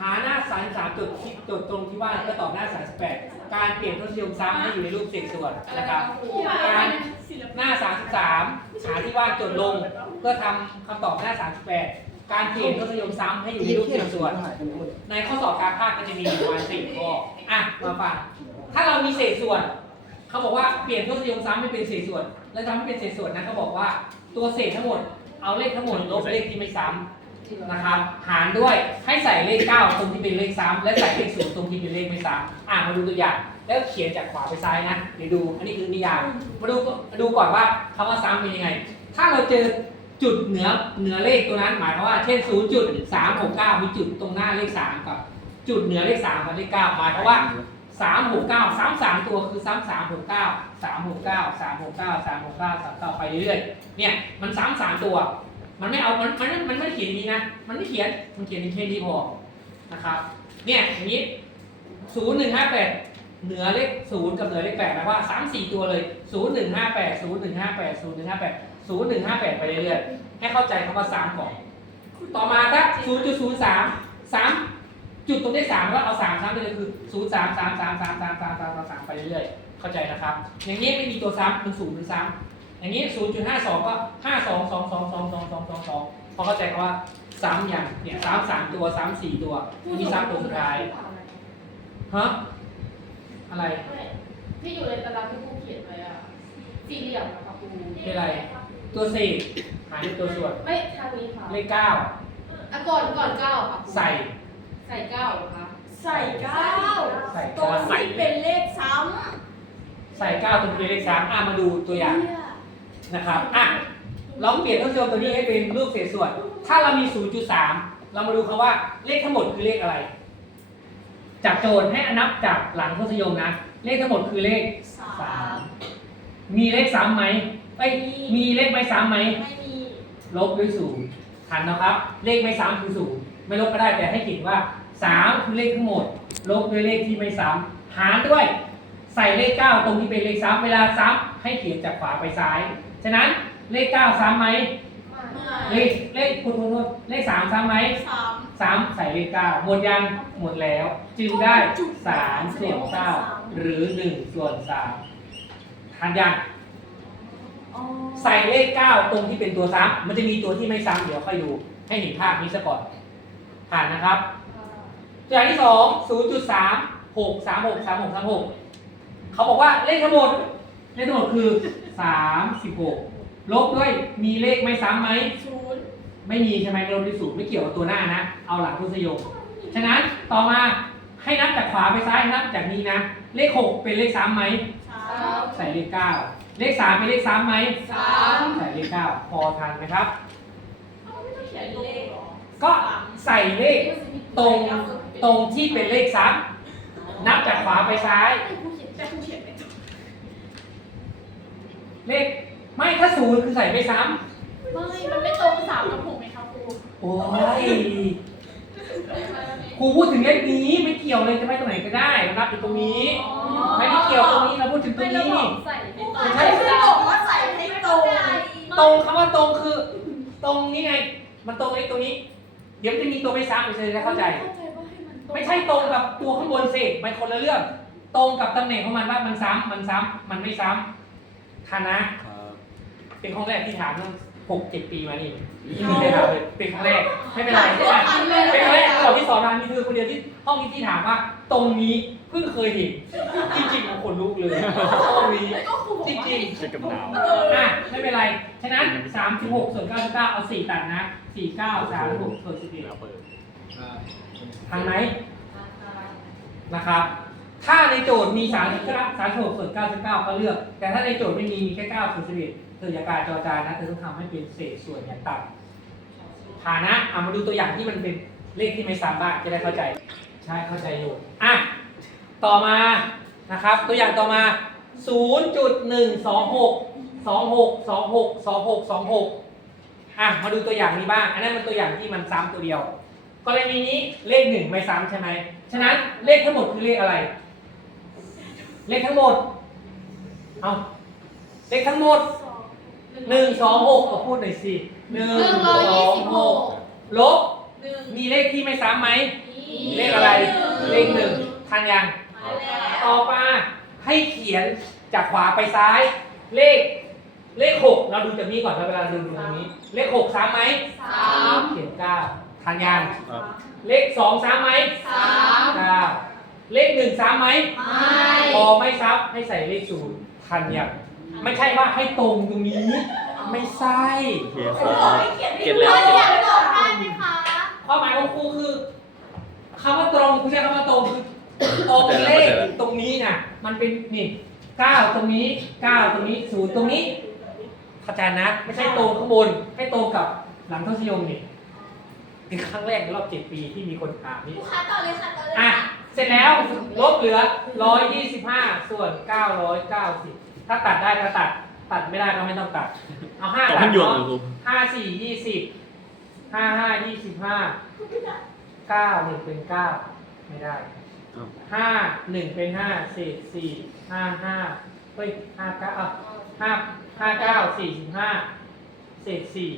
หาหน้าสามสามจุดจุดตรงที่ว่าก็ตอบหน้าสามสิบแปดการเปลี่ยนทศนิยมซ้ำให้อยู่ในรูปเศษส่วนนะครับการหน้า33หาที่ว่างจดลงเพื่อทำคำตอบหน้า38การเปลี่ยนทศนิยมซ้ำให้อยู่ในรูปเศษส่วน ในข้อสอบการภาคก็จะมีประมาณสี่ข้ออะมาฟังถ้าเรามีเศษส่วน เขาบอกว่าเปลี่ยนทศนิยมซ้ำให้เป็นเศษส่วน แล้วทำให้เป็นเศษส่วนนะเขาบอกว่าตัวเศษทั้งหมดเอาเลขทั้งหมดลบเลขที่ไม่ซ้ำ นะครับหารด้วยให้ใส่เลขเก้าตรงที่เป็นเลขซ้ำและใส่เลขศูนย์ตรงที่เป็นเลขไม่ซ้ำอะมาดูตัวอย่าง แล้วเขียนจากขวาไปซ้ายนะเดี๋ยวดูอันนี้คือนิยามมาดูมาดูก่อนว่าคำว่าซ้ำเป็นยังไง ถ้าเราเจอจุดเหนือเหนือเลขตัวนั้นหมายความว่าเช่น 0.369 มีจุดตรงหน้าเลข 3 กับ จุดเหนือเลข3กับเลข9หมายความว่า369ซ้ำ3ตัวคือซ้ำ369 369 369 369 39ไปเรื่อยๆเนี่ยมันซ้ำ3ตัว มันไม่เอา มันมันมันไม่เขียนนี้นะ มันไม่เขียน มันเขียนแค่นี้พอนะครับ เนี่ยอย่างนี้ศูนย์หนึ่งห้าแปดเหนือเลขศูนย์กับเหนือเลขแปดนะว่าสามสี่ตัวเลยศูนย์หนึ่งห้าแปดศูนย์หนึ่งห้าแปดศูนย์หนึ่งห้าแปดศูนย์หนึ่งห้าแปดไปเรื่อยๆให้เข้าใจคำว่าสามก่อนต่อมาครับศูนย์จุดศูนย์สามสามจุดตรงเลขสามแล้วเอาสามซ้ำไปเลยคือศูนย์สามสามสามสามสามสามสามสามไปเรื่อยๆเข้าใจนะครับ อย่างนี้ไม่มีตัวซ้ำเป็นศูนย์เป็นซ้ำ อย่างนี้ 0.52 ก็ 5 2 2 2 2 2 2 2 2พอเข้าใจคำว่าซ้ำอย่างเนี่ยซ้ำสามตัวซ้ำสี่ตัวมีซ้ำตัวสุดท้ายฮะอะไรที่อยู่ในตารางที่ครูเขียนไว้อะสี่เหลี่ยมนะคะครูเป็นอะไร ตัวเศษหารด้วยตัวส่วน ไม่ทางนี้ค่ะเลขเก้าอะก่อนก่อนเก้าค่ะครูใส่ใส่เก้าเหรอคะใส่เก้าใส่ตรงเก้าที่เป็นเลขซ้ใส่เก้าตรงเป็นเลขสามอะมาดูตัวอย่างำ นะครับอะลองเปลี่ยนทศนิยมตัวนี้ให้เป็นรูปเศษส่วน ถ้าเรามี 0.3 เรามาดูคำว่าเลขทั้งหมดคือเลขอะไร จากโจทย์ให้นับจากหลังทศนิยมนะ เลขทั้งหมดคือเลขสามมีเลขซ้ำไหมเอ้ยมีเลขไม่ซ้ำไหมไม่มีลบด้วยศูนย์ทันนะครับ เลขไม่ซ้ำคือศูนย์ไม่ลบก็ได้แต่ให้เขียนว่าสามคือเลขทั้งหมด ลบด้วยเลขที่ไม่ซ้ำหารด้วย ใส่เลขเก้าตรงที่เป็นเลขซ้ำเวลาซ้ำให้เขียนจากขวาไปซ้าย ฉะนั้นเลขเก้าซ้ำไหมเลขเลขคุณคุณเลขสามซ้ำไหมสามซ้ำใส่เลขเก้าหมดยังหมดแล้ว จึงได้สามส่วนเก้าหรือหนึ่งส่วนสามทันยังอ๋อใส่เลข9ตรงที่เป็นตัวซ้ำมันจะมีตัวที่ไม่ซ้ำเดี๋ยวค่อยดู ให้เห็นภาพนี้ซะก่อนผ่านนะครับตัวอย่างที่2 0.3 6 3 6 3 6 3 6เขาบอกว่าเลขทั้งหมดเลขทั้งหมดคือ36 ลบด้วยมีเลขไม่ซ้ำไหม ศูนย์ไม่มีใช่ไหมลบด้วยศูนย์ไม่เกี่ยวกับตัวหน้านะ เอาหลักทศนิยมฉะนั้นต่อมาให้นับจากขวาไปซ้ายนับจากนี้นะ เลข 6 เป็นเลขซ้ำไหม สาสามมใส่เลข 9 เลข 3 เป็นเลขซ้ำไหม สามใส่เลข 9 พอทันไหมครับไม่ต้องเขียนเลขหรอก็ใส่เลขตรงตรงที่เป็นเลขซ้ำนับจากขวาไปซ้ายแต่ครูเขียนแต่ครูเขียนไม่ถูก เลขไม่ถ้าศูนย์คือใส่ไม่ซ้ไม่มันไม่ตรงสามกับหกไหมคะครูำโอ้ยครูพูดถึงเลขนี้ไม่เกี่ยวเลยจะไปตรงไหนก็ได้มันนับอยู่ตรงนี้ ไม่ได้เกี่ยวตรงนี้เราพูดถึงตรงนี้ใส่ให้ตรงไม่ได้บอกว่าใส่ให้ตรงตรงคำว่าตรงคือ ตรงนี้ไง มันตรงนี้ตรงนี้ เดี๋ยวมันจะมีตัวไม่ซ้ำไปเลยจะเข้าใจเข้าใจว่าให้มันตรงไม่ใช่ตรงกับตัวข้างบนสิมันคนละเรื่อง ตรงกับตำแหน่งของมันว่ามันซ้ำมันซ้ำมันไม่ซ้ำ ทันนะเป็นครั้งแรกที่ถามเมื่อหกเจ็ดปีมานี่ที่มีได้ถามเลยเป็นครั้งแรกไม่เป็นไรไม่เป็นไรเป็นครั้งแรกตลอดที่สอนมานี่คือคนเดียวที่ห้องนี้ที่ถามว่า ตรงนี้เพิ่งเคยเห็นจริงๆบางคนลุกเลยตรงนี้แล้วก็ครูบอกจว่าริงจะกำหนาวเออๆอะไม่เป็นไรฉะนั้นสามสิบหกส่วนเก้าสิบเก้าเอาสี่ตัดนะสี่เก้าสามหกส่วนสิบเอ็ดเปิดทางไหนนะครับ ถ้าในโจทย์มีสามสิบเก้าสามสิบหกส่วนเก้าสิบเก้าก็เลือก แต่ถ้าในโจทย์ไม่มีมีแค่เก้าส่วนสิบเอ็ดเธออย่ากาจอจานนะเธอต้องทำให้เป็นเศษส่วนอย่างต่ำฐานะเอามาดูตัวอย่างที่มันเป็นเลขที่ไม่ซ้ำบ้างจะได้เข้าใจ ใช่เข้าใจอยู่อะต่อมานะครับ ตัวอย่างต่อมา 0.126 26 26 26 26อะมาดูตัวอย่างนี้บ้าง อันนั้นมันตัวอย่างที่มันซ้ำตัวเดียว กรณีนี้เลขหนึ่งไม่ซ้ำใช่ไหม ฉะนั้นเลขทั้งหมดคือเลขอะไร เลขทั้งหมด เอาเลขทั้งหมดหนึ่งสองหกก็พูดหน่อยสิหนึ่งหนึ่งสร้อยอยี่งสิบหหกกลบหนึ่งมีเลขที่ไม่ซ้ำไหมนี่เลขอะไร เลขหนึ่งทันยัง ต่อมาให้เขียนจากขวาไปซ้าย เลข เลขหกเราดูจากนี้ก่อนนะเวลาดูดูตรงนี้ เลขหกซ้ำไหมสามเขียนเก้าทันยังครับเลขสองซ้ำไหมสามเก้า เลขหนึ่งซ้ำไหมไม่พอไม่ซ้ำให้ใส่เลขศูนย์ทันยังไม่ใช่ว่าให้ตรงตรงนี้ ไม่ใช่โอเคคครูรับบอกให้เขียนให้เก็บดูแล้ว อยากบอกได้ไหมคะความหมายของครูคือคำว่าตรงคุณใช้คำว่าตรงคือตรงเลขตรงนี้น่ะ มันเป็นนี่เก้าตรงนี้เก้าตรงนี้ศูนย์ตรงนี้เข้าใจนะ ไม่ใช่ตรงข้างบนให้ตรงกับหลังทศนิยมนี่เป็นครั้งแรกในรอบเจ็ดปีที่มีคนถามนี่ ลูกค้าต่อเลยค่ะต่อเลยอะ ค่ะ เสร็จแล้วลบเหลือ 125 ส่วน 990 ถ้าตัดได้ก็ตัด ตัดไม่ได้ก็ไม่ต้องตัด เอาห้าต่อตัให้ดหยวกเนาะเลยครูห้าสี่ยี่สิบห้าห้ายี่สิบห้าเก้าหนึ่งเป็นเก้าไม่ได้อ้าวห้าหนึ่งเป็นห้าเศษสี่ห้าห้าเฮ้ยห้าเก้าอะห้าห้าเก้าสี่สิบห้าเศษสี่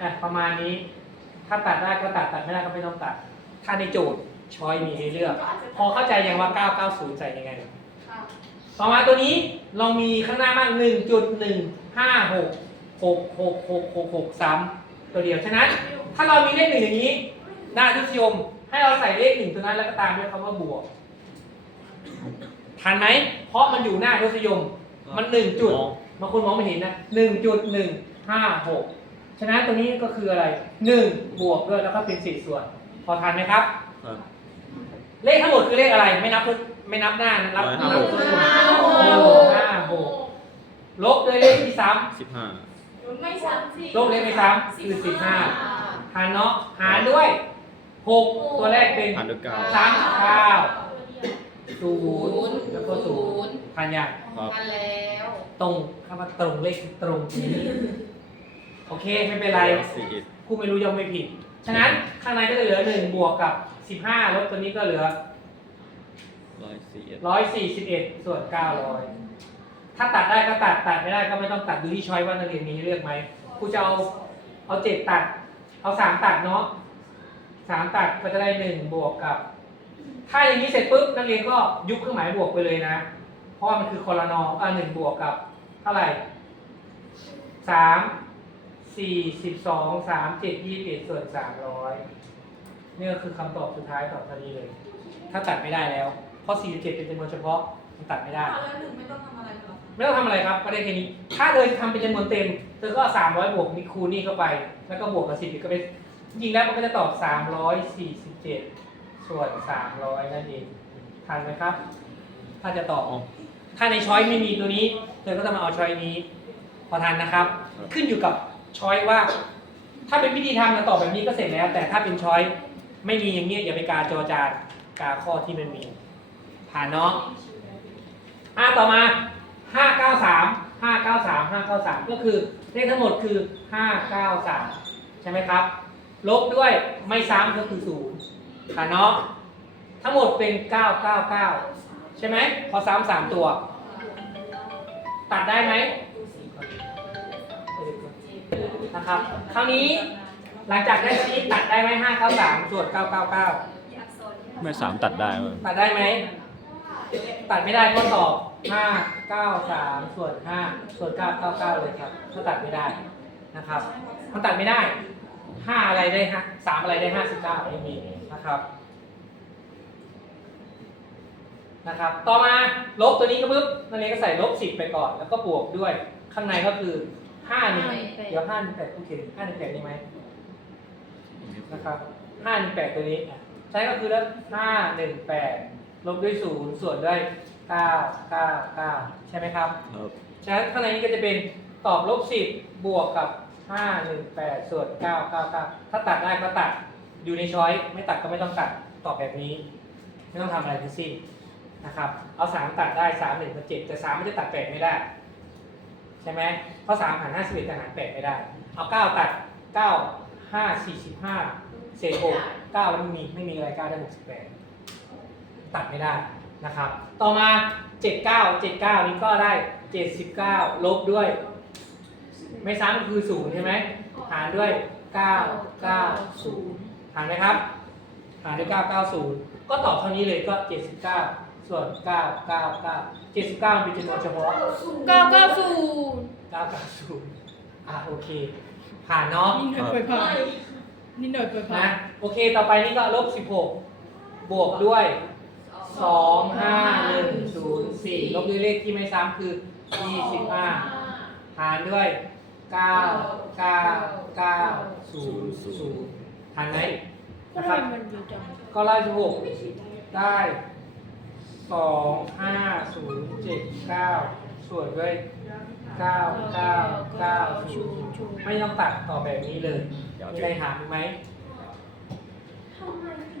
อะประมาณนี้ ถ้าตัดได้ก็ตัด ตัดไม่ได้ก็ไม่ต้องตัดถ้าในโจทย์ ช้อยมีให้เลือก พอเข้าใจยังว่า 990 ใส่ยังไง ต่อมาตัวนี้เรามีข้างหน้าบ้าง1.156 66666ซ้ำตัวเดียว ฉะนั้น ถ้าเรามีเลขหนึ่งอย่างนี้ หน้าทุกชม ให้เราใส่เลขหนึ่งตัวนั้นแล้วก็ตามด้วยคำว่าบวก ทันไหม เพราะมันอยู่หน้าทศนิยมมันหนึ่งจุดบางคนมองไม่เห็นนะหนึ่งจุดหนึ่งห้าหกฉะนั้นตัวนี้ก็คืออะไรหนึ่งบวกด้วยแล้วก็เป็นสี่ส่วน พอทันไหมครับครับ เลขทั้งหมดคือเลขอะไร ไม่นับไม่นับหน้านะนับร้อยห้านับหกตัวห้าหหกนึ่งห้าหกลบด้วยเลขที่ซ้สิบห้าไม่ซ้ำสิำลบเลขไม่ซ้ำคือสิบห้าหารเนาะหารด้วยหกตัวแรกเป็น ผ่านด้วยเก้าสาม เก้า ศูนย์แล้วก็ศูนย์ทันยังครับทันแล้วตรงคำว่าตรงเลขตรงนี้โอเคไม่เป็นไร สี่เอ็ด ผู้ไม่รู้ย่อมไม่ผิด ฉะนั้นข้างในก็จะเหลือหนึ่งบวกกับ สิบห้าลบตัวนี้ก็เหลือร้อยสี่เอ็ดร้อยสี่สิบเอ็ดส่วนเก้าร้อยถ้าตัดได้ก็ตัดตัดไม่ได้ก็ไม่ต้องตัดดูที่ช้อยว่านักเรียนมีให้เลือกไหมครูจะเอาเอาเจ็ดตัด เอาสามตัดเนาะสามตัดก็จะได้หนึ่งบวกกับ ถ้าอย่างนี้เสร็จปุ๊บนักเรียนก็ยุบเครื่องหมายบวกไปเลยนะ เพราะว่ามันคือคอรนออ่าหนึ่งบวกกับ เท่าไหร่สามสี่สิบสองสามเจ็ดยี่สิบเอ็ดส่วนสามร้อย นี่ก็คือคำตอบสุดท้ายตอบพอดีเลย ถ้าตัดไม่ได้แล้ว เพราะ 47 เป็นจำนวนเฉพาะมันตัดไม่ได้ แล้วหนึ่งไม่ต้องทำอะไรหรอไม่ต้องทำอะไรครับก็ได้แค่นี้ ถ้าเธอจะทำเป็นจำนวนเต็ม เธอก็เอา300 บวกนี่คูณนี่เข้าไป แล้วก็บวกกับ 10อีกก็เป็นจริงๆแล้วมันก็จะตอบ 347 ส่วน 300 นั่นเอง ทันไหมครับ ถ้าจะตอบ ถ้าในช้อยไม่มีตัวนี้ เธอก็จะมาเอาช้อยนี้ พอทันนะครับ ขึ้นอยู่กับช้อยว่า ถ้าเป็นวิธีทำนะตอบแบบนี้ก็เสร็จแล้ว แต่ถ้าเป็นช้อย ไม่มีอย่างเงี้ยอย่าไปกาจอจานกาข้อที่มันมี ผ่านเนาะอ่าต่อมา 593 593 593 ก็คือเลขทั้งหมดคือ 593 ใช่ไหมครับ ลบด้วยไม่ซ้ำก็คือ0ผ่านเนาะทั้งหมดเป็น 999 ใช่ไหมพอซ้ำสามตัว ตัดได้ไหมนะครับ คราวนี้ หลังจากได้ตัวนี้ตัดได้ไหม593ส่วน999แม่สามตัดได้เว้ยตัดได้ไหม ตัดไม่ได้ก็ตอบ5 9 3ส่วน5ส่วน9 9 9เลยครับถ้าตัดไม่ได้นะครับ มันตัดไม่ได้5อะไรได้ฮะ3อะไรได้59ไม่มีนะครับนะครับ ต่อมาลบตัวนี้ก็ปุ๊บนักเรียนก็ใส่ลบ10ไปก่อน แล้วก็บวกด้วย ข้างในก็คือ5 1เดี๋ยว5 1 8ผู้เขียน5 1 8นี่ไหม นะครับห้าหนึ่งแปดตัวนี้อะใช้ก็คือแล้วห้าหนึ่งแปดลบด้วยศูนย์ส่วนด้วยเก้าเก้าเก้าใช่ไหมครับครับฉะนั้นข้างในนี้ก็จะเป็นตอบลบสิบบวกกับห้าหนึ่งแปดส่วนเก้าเก้าเก้าถ้าตัดได้ก็ตัดอยู่ในช้อยไม่ตัดก็ไม่ต้องตัดตอบแบบนี้ ไม่ต้องทำอะไรทั้งสิ้นนะครับเอาสามตัดได้สามหนึ่งกับเจ็ดแต่สามไม่ได้ตัดแปดไม่ได้ใช่ไหมเพราะสามหารห้าสิบเอ็ดแต่หารแปดไม่ได้ เอาเก้าตัดเก้า ห้าสี่สิบห้าเศษหกเก้าแล้วไม่มีไม่มีอะไรเก้าได้หกสิบแปดตัดไม่ได้นะครับ ต่อมาเจ็ดเก้าเจ็ดเก้านี้ก็ได้เจ็ดสิบเก้าลบด้วย ไม่ซ้ำก็คือศูนย์ใช่ไหมหารด้วยเก้าเก้าศูนย์หารไหมครับ หารด้วย990ก็ตอบเท่านี้เลยก็79ส่วน999 79มันเป็นจำนวนเฉพาะเก้าเก้าศูนย์990อะโอเค ผ่านเนาะนี่หน่อยเปิดผ่านนี่หน่อยเปิดผ่านะนโอเคต่อไปนี่ก็ลบ16บวกด้วย2 5 1 0 4ลบด้วยเลขที่ไม่ซ้ำคือ25หารด้วย9 9 9 0 0หารไหมก็นะคทำรับไมมันเยอะจังก็ไล่สิบหกได้สองห้าศูนย์เจ็ดเก้าส่วนด้วย เก้าเก้าเก้าศูนย์ไม่ต้องตัดต่อแบบนี้เลยมีอะไรหามอีกไหม